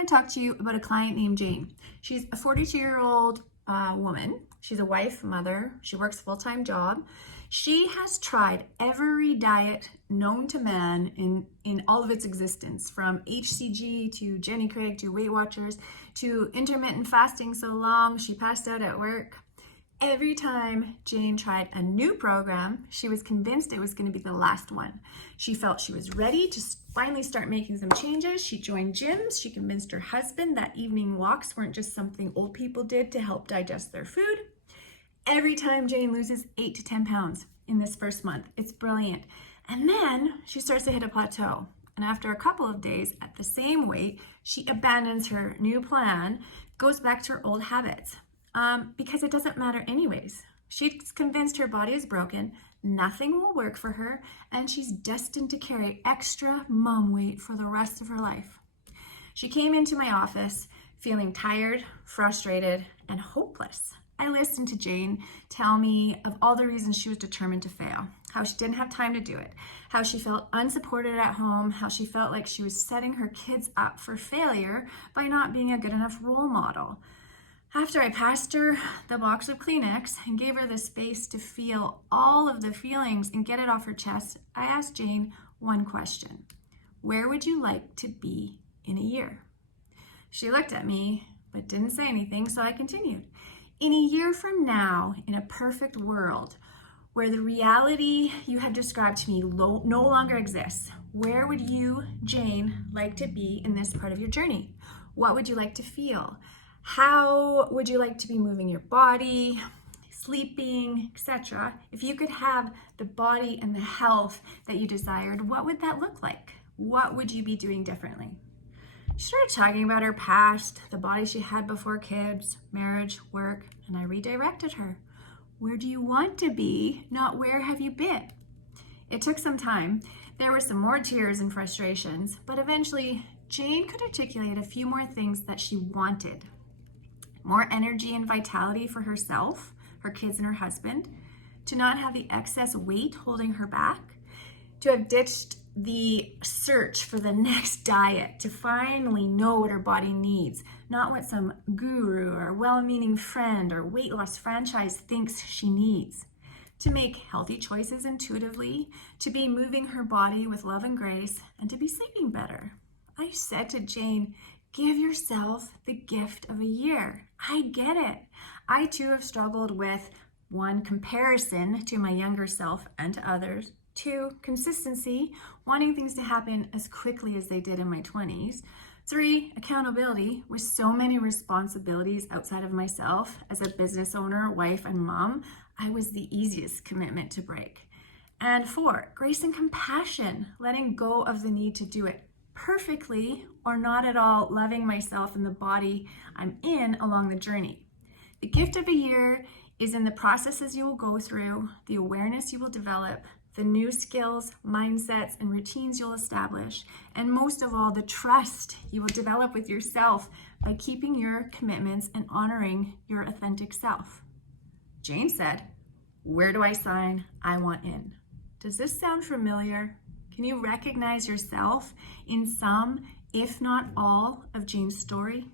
want to talk to you about a client named Jane. She's a 42-year-old woman. She's a wife, mother. She works a full-time job. She has tried every diet known to man in all of its existence, from HCG to Jenny Craig to Weight Watchers to intermittent fasting so long she passed out at work. Every time Jane tried a new program, she was convinced it was going to be the last one. She felt she was ready to finally start making some changes. She joined gyms. She convinced her husband that evening walks weren't just something old people did to help digest their food. Every time Jane loses 8 to 10 pounds in this first month. It's brilliant. And then she starts to hit a plateau. And after a couple of days at the same weight, she abandons her new plan, goes back to her old habits. Because it doesn't matter anyways. She's convinced her body is broken, nothing will work for her, and she's destined to carry extra mom weight for the rest of her life. She came into my office feeling tired, frustrated, and hopeless. I listened to Jane tell me of all the reasons she was determined to fail, how she didn't have time to do it, how she felt unsupported at home, how she felt like she was setting her kids up for failure by not being a good enough role model. After I passed her the box of Kleenex and gave her the space to feel all of the feelings and get it off her chest, I asked Jane one question. Where would you like to be in a year? She looked at me, but didn't say anything, so I continued. In a year from now, in a perfect world, where the reality you have described to me no longer exists, where would you, Jane, like to be in this part of your journey? What would you like to feel? How would you like to be moving your body, sleeping, etc.? If you could have the body and the health that you desired, what would that look like? What would you be doing differently? She started talking about her past, the body she had before kids, marriage, work, and I redirected her. Where do you want to be, not where have you been? It took some time. There were some more tears and frustrations, but eventually Jane could articulate a few more things that she wanted. More energy and vitality for herself, her kids, and her husband, to not have the excess weight holding her back, to have ditched the search for the next diet, to finally know what her body needs, not what some guru or well-meaning friend or weight loss franchise thinks she needs, to make healthy choices intuitively, to be moving her body with love and grace, and to be sleeping better. I said to Jane, give yourself the gift of a year. I get it. I too have struggled with 1, comparison to my younger self and to others. 2, consistency, wanting things to happen as quickly as they did in my 20s. 3, accountability, with so many responsibilities outside of myself. As a business owner, wife, and mom, I was the easiest commitment to break. And 4, grace and compassion, letting go of the need to do it perfectly or not at all, loving myself and the body I'm in along the journey. The gift of a year is in the processes you will go through, the awareness you will develop, the new skills, mindsets, and routines you'll establish, and most of all, the trust you will develop with yourself by keeping your commitments and honoring your authentic self. Jane said, where do I sign? I want in. Does this sound familiar? Can you recognize yourself in some, if not all, of Jane's story?